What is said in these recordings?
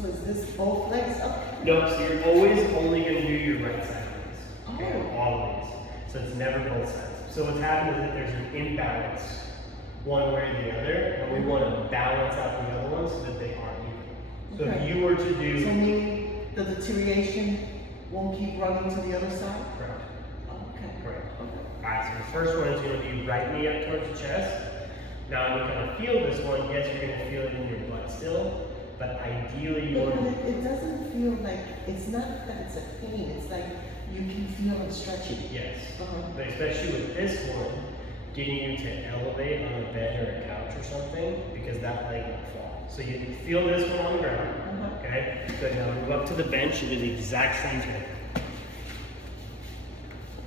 So is this both legs up? No, so you're always only going to do your right side of this. Okay, Oh. always. So it's never both sides. So what's happened is that there's an imbalance one way or the other, and we want to balance out the other ones so that they are even. So Okay. if you were to do... So meaning the deterioration won't keep running to the other side? Correct. Okay. Correct. Okay. Alright, so the first one is going to be right knee up towards the chest. Now when you kind of feel this one, yes, you're going to feel it in your butt still, but ideally you But want to... it doesn't feel like, it's not that it's a pain, it's like you can feel it stretching. Yes, Uh-huh. but especially with this one, getting you to elevate on a bed or a couch or something, because that leg will fall. So you feel this one on the ground, okay? Good, now move up to the bench, you do the exact same thing.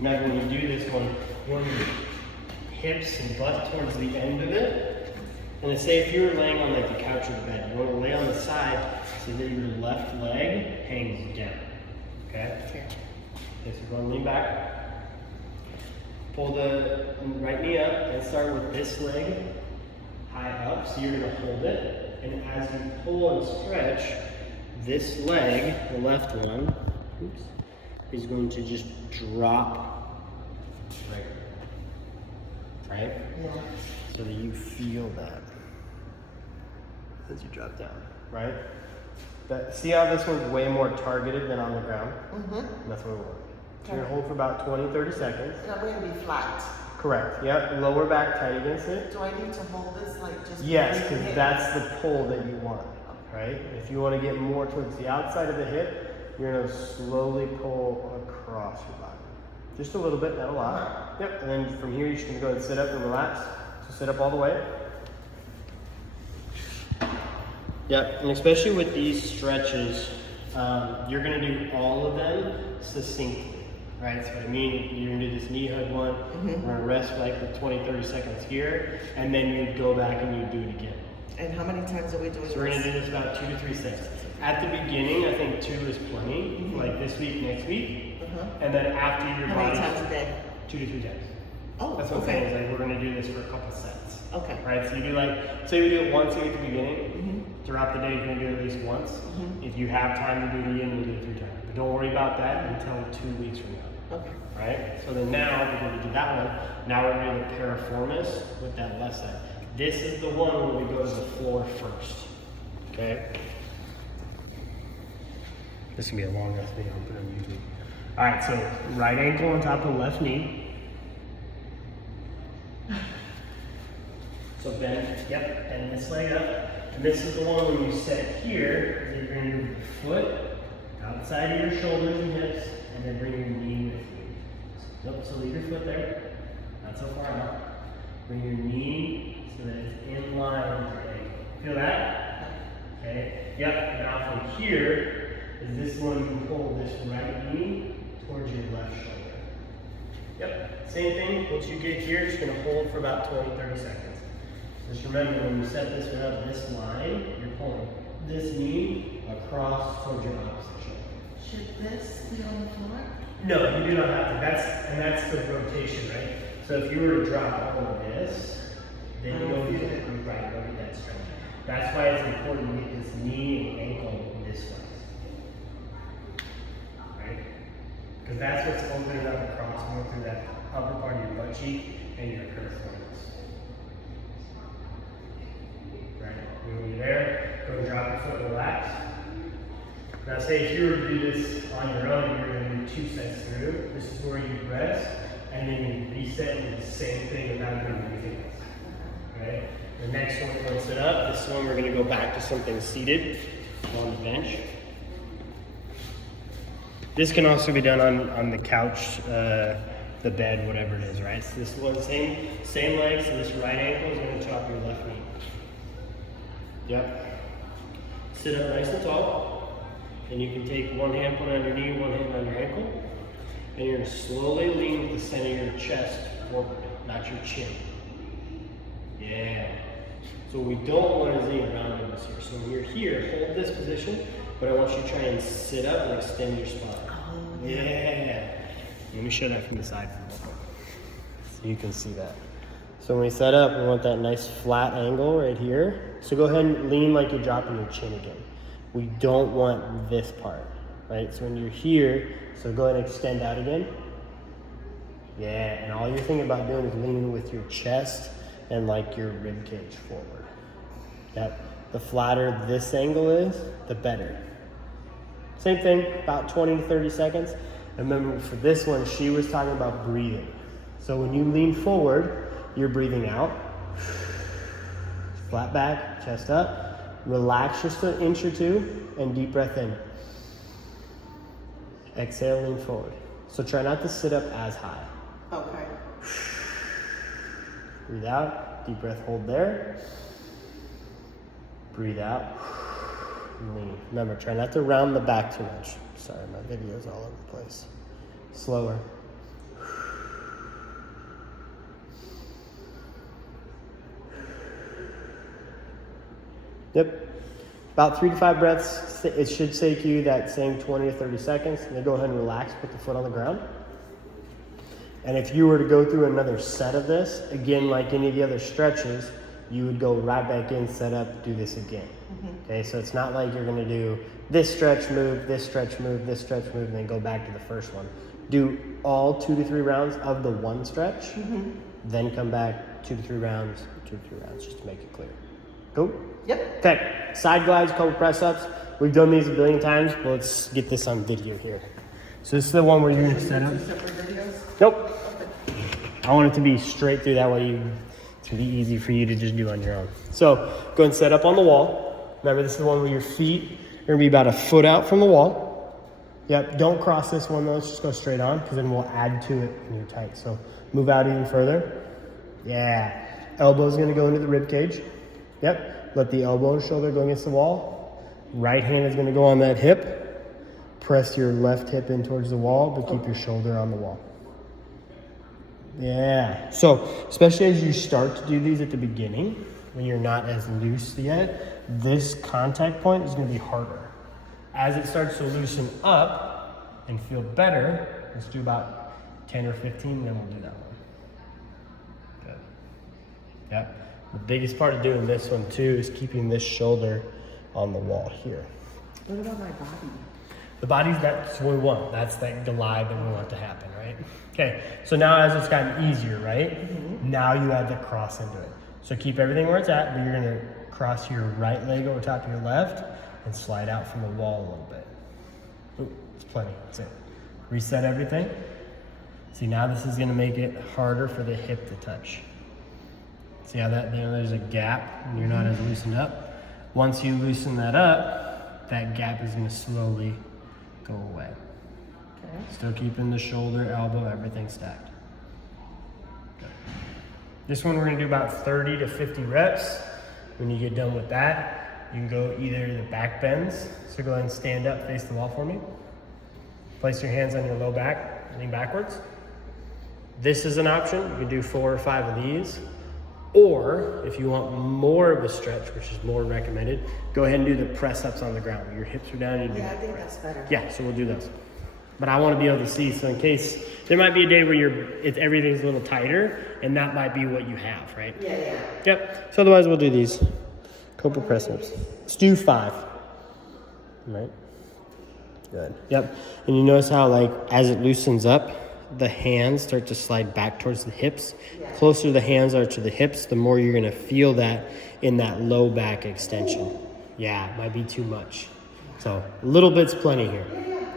Now when you do this one, you want your hips and butt towards the end of it. And then say if you were laying on like the couch or the bed, you want to lay on the side so that your left leg hangs down, okay? Okay, so you're going to lean back. Pull the right knee up and start with this leg high up. So you're going to hold it. And as you pull and stretch, this leg, the left one, oops, is going to just drop right. Right? Yeah. So that you feel that as you drop down, right? But see how this one's way more targeted than on the ground? Mm-hmm. That's what we want. So you're gonna hold for about 20-30 seconds. And I'm going to be flat. Correct, yep. Lower back tight against it. Do I need to hold this like just? Yes, between the because hips? that's the pull that you want, right? If you want to get more towards the outside of the hip, you're gonna slowly pull across your body. Just a little bit, not a lot. Yep, and then from here, you're just gonna go ahead and sit up and relax. So sit up all the way. Yep, and especially with these stretches, you're gonna do all of them succinctly. Right, so what I mean, you're gonna do this knee hug one, we're gonna rest like for 20-30 seconds here, and then you go back and you do it again. And how many times are we doing So we're gonna this? do this about 2 to 3 sets. At the beginning, I think 2 is plenty, like this week, next week, and then after your How body, many times a day? 2 to 3 times. Oh, That's what I'm okay. saying, is like we're gonna do this for a couple sets. Okay. Right, so you do like, say we do it once a week at the beginning, throughout the day you're gonna do it at least once. If you have time to do it again, we'll do it 3 times. But don't worry about that until 2 weeks from now. Okay. Right? So then now, because we did that one, now we're going to do the piriformis with that left side. This is the one where we go to the floor first. Okay? This can be a long enough video, but I'm using. Alright, so right ankle on top of left knee. So bend, yep, and this leg up. And this is the one when you set here, you're going to move your foot outside of your shoulders and hips, and then bring your knee with you. Nope, so leave your foot there, not so far out. Bring your knee so that it's in line with your ankle. Feel that? Okay, yep, now from here, is this one you pull this right knee towards your left shoulder. Yep, same thing, once you get here, just gonna hold for about 20-30 seconds. Just remember, when you set this one up, this line, you're pulling this knee across towards your opposite shoulder. Should this be on the floor? No, you do not have to. That's the rotation, right? So if you were to drop all of this, then you don't get it right over that stretch. That's why it's important to get this knee and ankle this way. Right? Because that's what's opening up across more through that upper part of your butt cheek and your piriformis. Right? When you're there, go and drop your foot, relax. Now say if you were to do this on your own, you're going to do 2 sets through. This is where you rest, and then you reset and do the same thing without doing anything else. Right? The next one, we're going to sit up. This one, we're going to go back to something seated on the bench. This can also be done on the couch, the bed, whatever it is, right? So this one, same leg, so this right ankle is going to chop your left knee. Yep. Sit up nice and tall. And you can take one hand, put it on your knee, one hand on your ankle. And you're going to slowly lean with the center of your chest forward, not your chin. Yeah. So what we don't want is any roundedness here. So when you're here, hold this position, but I want you to try and sit up and extend your spine. Oh, yeah. Let me show that from the side so you can see that. So when we set up, we want that nice flat angle right here. So go ahead and lean like you're dropping your chin again. We don't want this part, right? So when you're here, so go ahead and extend out again. Yeah, and all you're thinking about doing is leaning with your chest and like your rib cage forward. Yep. The flatter this angle is, the better. Same thing, about 20 to 30 seconds. And remember, for this one, she was talking about breathing. So when you lean forward, you're breathing out. Flat back, chest up. Relax just an inch or two, and deep breath in. Exhale, lean forward. So try not to sit up as high. Okay. Breathe out, deep breath, hold there. Breathe out, lean. Remember, try not to round the back too much. Sorry, my video's all over the place. Slower. Yep. About 3 to 5 breaths. It should take you that same 20 to 30 seconds. And then go ahead and relax, put the foot on the ground. And if you were to go through another set of this, again, like any of the other stretches, you would go right back in, set up, do this again. Okay, so it's not like you're gonna do this stretch, move, this stretch, move, this stretch, move, and then go back to the first one. Do all 2 to 3 rounds of the one stretch, then come back 2 to 3 rounds, 2 to 3 rounds, just to make it clear. Cool? Yep. Okay, side glides, couple press ups. We've done these a billion times, but let's get this on video here. So this is the one where you're gonna set up. Separate videos? Nope. I want it to be straight through, that way it's gonna be easy for you to just do on your own. So go ahead and set up on the wall. Remember, this is the one where your feet are gonna be about a foot out from the wall. Yep, don't cross this one though, let's just go straight on, because then we'll add to it when you're tight. So move out even further. Yeah, elbow's gonna go into the rib cage. Yep, let the elbow and shoulder go against the wall. Right hand is gonna go on that hip. Press your left hip in towards the wall, but keep your shoulder on the wall. Yeah, so especially as you start to do these at the beginning, when you're not as loose yet, this contact point is gonna be harder. As it starts to loosen up and feel better, let's do about 10 or 15, then we'll do that one. Good. Yep. The biggest part of doing this one too is keeping this shoulder on the wall here. What about my body? The body's, that's what we want. That's that glide that we want to happen, right? Okay, so now as it's gotten easier, right? Now you add the cross into it. So keep everything where it's at, but you're gonna cross your right leg over top of your left and slide out from the wall a little bit. Ooh, it's plenty, that's it. Reset everything. See, now this is gonna make it harder for the hip to touch. See how that, there's a gap and you're not as loosened up. Once you loosen that up, that gap is gonna slowly go away. Okay. Still keeping the shoulder, elbow, everything stacked. Good. This one we're gonna do about 30 to 50 reps. When you get done with that, you can go either the back bends. So go ahead and stand up, face the wall for me. Place your hands on your low back, lean backwards. This is an option. You can do 4 or 5 of these. Or if you want more of a stretch, which is more recommended, go ahead and do the press ups on the ground. Your hips are down. And Yeah, I think that's better. Yeah, so we'll do those. But I want to be able to see, so in case there might be a day where everything's a little tighter, and that might be what you have, right? Yeah. Yep. So otherwise, we'll do these couple press ups. Let's do 5. Right. Good. Yep. And you notice how, like, as it loosens up, the hands start to slide back towards the hips. Yeah. Closer the hands are to the hips, the more you're gonna feel that in that low back extension. Yeah, it might be too much. So a little bit's plenty here,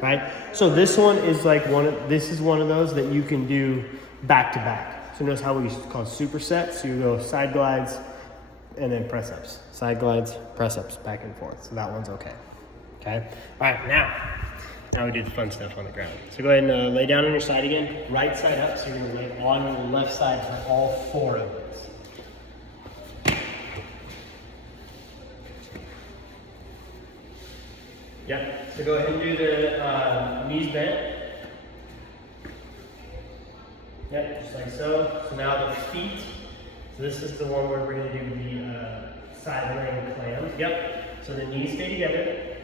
right? So this one is like this is one of those that you can do back to back. So notice how we call supersets. So you go side glides and then press ups. Side glides, press ups, back and forth. So that one's okay. Okay. All right, now we do the fun stuff on the ground. So go ahead and lay down on your side again. Right side up, so you're gonna lay on the left side for all 4 of these. Yep, so go ahead and do the knees bent. Yep, just like so. So now the feet. So this is the one where we're gonna do the side laying clams. Yep, so the knees stay together,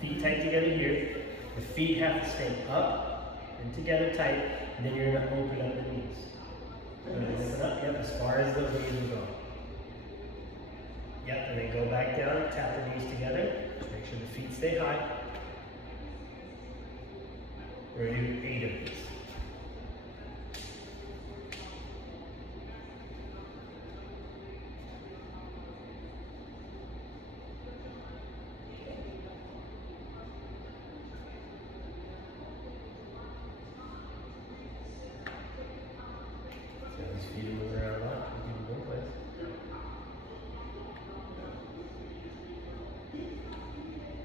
feet tight together here. The feet have to stay up and together tight, and then you're gonna open up the knees. Open up, yep, as far as the knees will go. Yep, and then go back down, tap the knees together. Just make sure the feet stay stay high. We're gonna do 8 of these. So these feet are moving around a lot. Keep them in one place.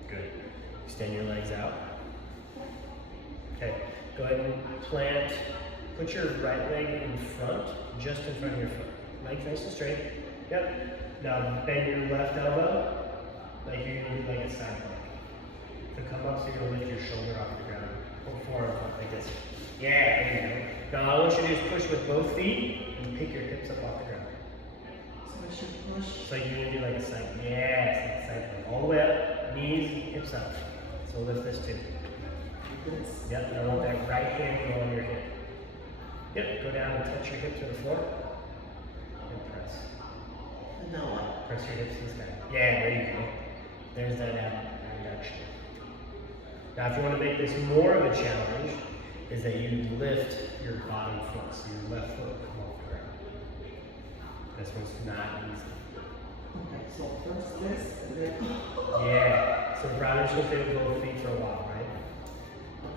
Good. Extend your legs out. Okay, go ahead and plant. Put your right leg in front, just in front of your foot. Legs nice and straight. Yep. Now bend your left elbow like you're gonna do like a side plank. To come up, so you're gonna lift your shoulder off the ground. Pull forward like this. Yeah, there you go. Now all I want you to do is push with both feet and pick your hips up off the ground. So I should push. So you're gonna do like a side. Yeah, it's like a side plank. All the way up, knees, hips up. So lift this too. This. Yep, and I want that right hand go on your hip. Yep, go down and touch your hip to the floor. And press. And now what? Press your hips to the sky. Yeah, there you go. There's that abduction. Now, if you want to make this more of a challenge, is that you lift your bottom foot, so your left foot will come off the ground. This one's not easy. Okay, so first this, and then. Yeah, so probably just gonna do both feet for a while, right?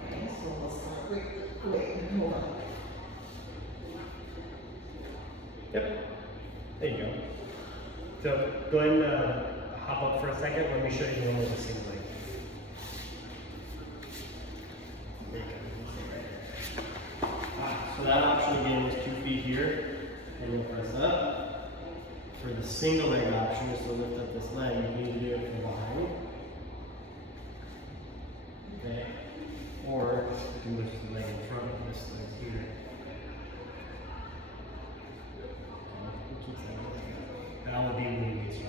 Okay, so we'll start with, wait, hold on. Yep. There you go. So go ahead and hop up for a second. Let me show you one with a single leg. There you go. So that option again is 2 feet here, and you'll press up. For the single leg option, is to lift up this leg. You need to do it from behind. Okay. Or you can lift the leg in front of this leg here. That would be really easy.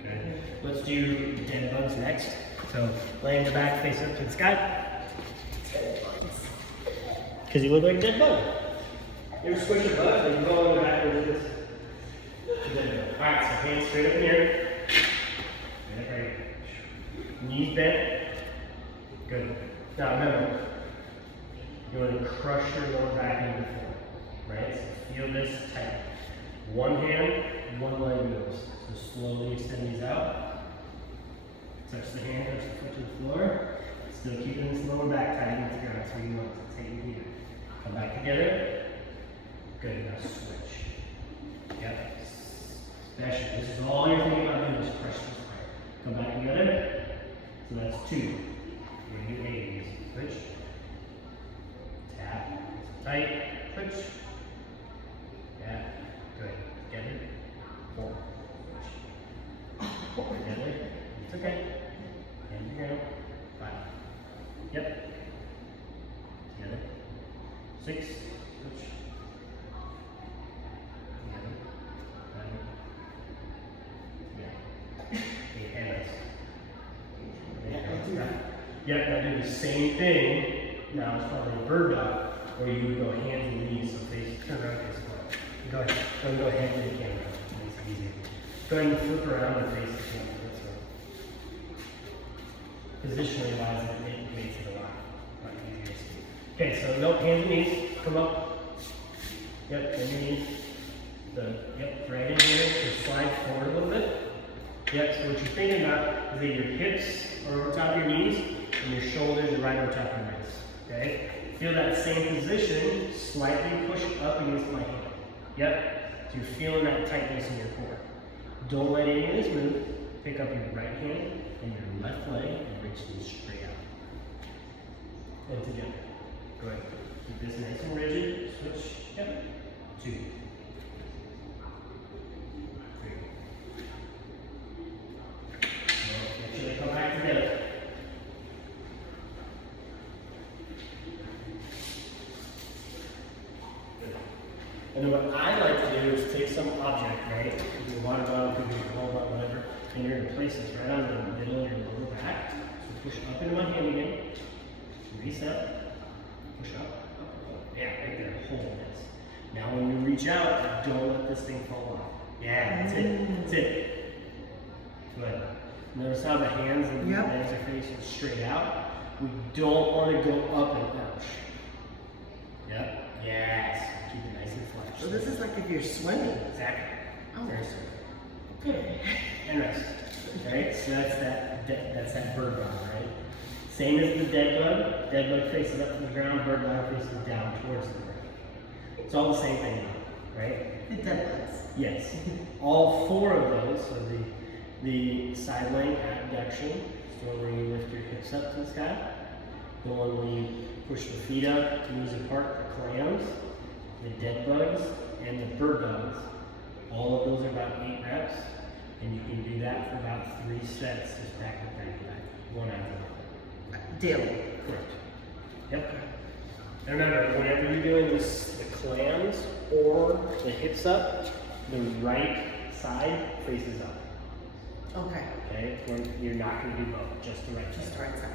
Okay. Let's do dead bugs next. So lay on your back, face up to the sky. Because you look like a dead bug. You ever squish a bug and you go on the back with this? Alright, so hands straight up in the air. Right. Knees bent. Good. Now remember, you want to crush your lower back into the floor. Right? So feel this tight. One hand, one leg moves. So slowly extend these out. Touch the hand, touch the foot to the floor. Still keeping this lower back tight against the ground. That's where you want it to take you here. Come back together. Good. Now switch. Yep. Special. This is all you're thinking about doing is crush this part. Come back together. So that's 2. We're going to do 8 of these. Switch. Tap. Tight. Switch. Tap. Good. Together. 4. Switch. Together. It's okay. And you go. 5. Yep. Together. 6. Switch. Together. 7. Yeah. 8 hands. Yep, now do the same thing. Now it's probably a bird dog, where you would go hands and knees, so face turn around face forward. Go ahead, go ahead to the camera. Makes it easier. Go ahead and flip around and face the camera. That's right. Positionally wise, it makes it a lot easier to see. Okay, so no hands and knees. Come up. Yep, bend your knees. Yep, right in here. So slide forward a little bit. Yep, so what you're thinking about is that your hips are over top of your knees and your shoulders are right over top of your wrists. Okay? Feel that same position, slightly push up against my hand. Yep, so you're feeling that tightness in your core. Don't let any of this move. Pick up your right hand and your left leg and reach these straight out. And together. Go ahead. Keep this nice and rigid. Switch. Yep. 2. Come back together. And then what I like to do is take some object, right? It could be a water bottle, it could be a whole bottle, whatever, and you're going to place this right on the middle of your lower back. So push up into my hand again. Reset. Push up. Yeah, right there. Hold this. Now when you reach out, don't let this thing fall off. Yeah, that's it. That's it. Good. Notice how the hands and the Yep. legs are facing straight out. We don't want to go up and arch. Yep. Yes. Keep it nice and flush. So this is like if you're swimming. Exactly. Oh. Very simple. Good. And rest. Right? So that's that bird dog, right? Same as the dead bug. Dead bug faces up to the ground, bird dog faces down towards the ground. It's all the same thing now, right? The dead legs. Yes. All four of those, so the side laying abduction, is the one where you lift your hips up to the sky. The one where you push the feet up, knees apart, the clams, the dead bugs, and the bird dogs. All of those are about 8 reps, and you can do that for about 3 sets, just back to back to back, one after the other. Daily. Correct. Yep. And remember, whenever you're doing this, the clams or the hips up, the right side faces up. Okay. Okay? When you're not going to do both, just the right Just side. the right side.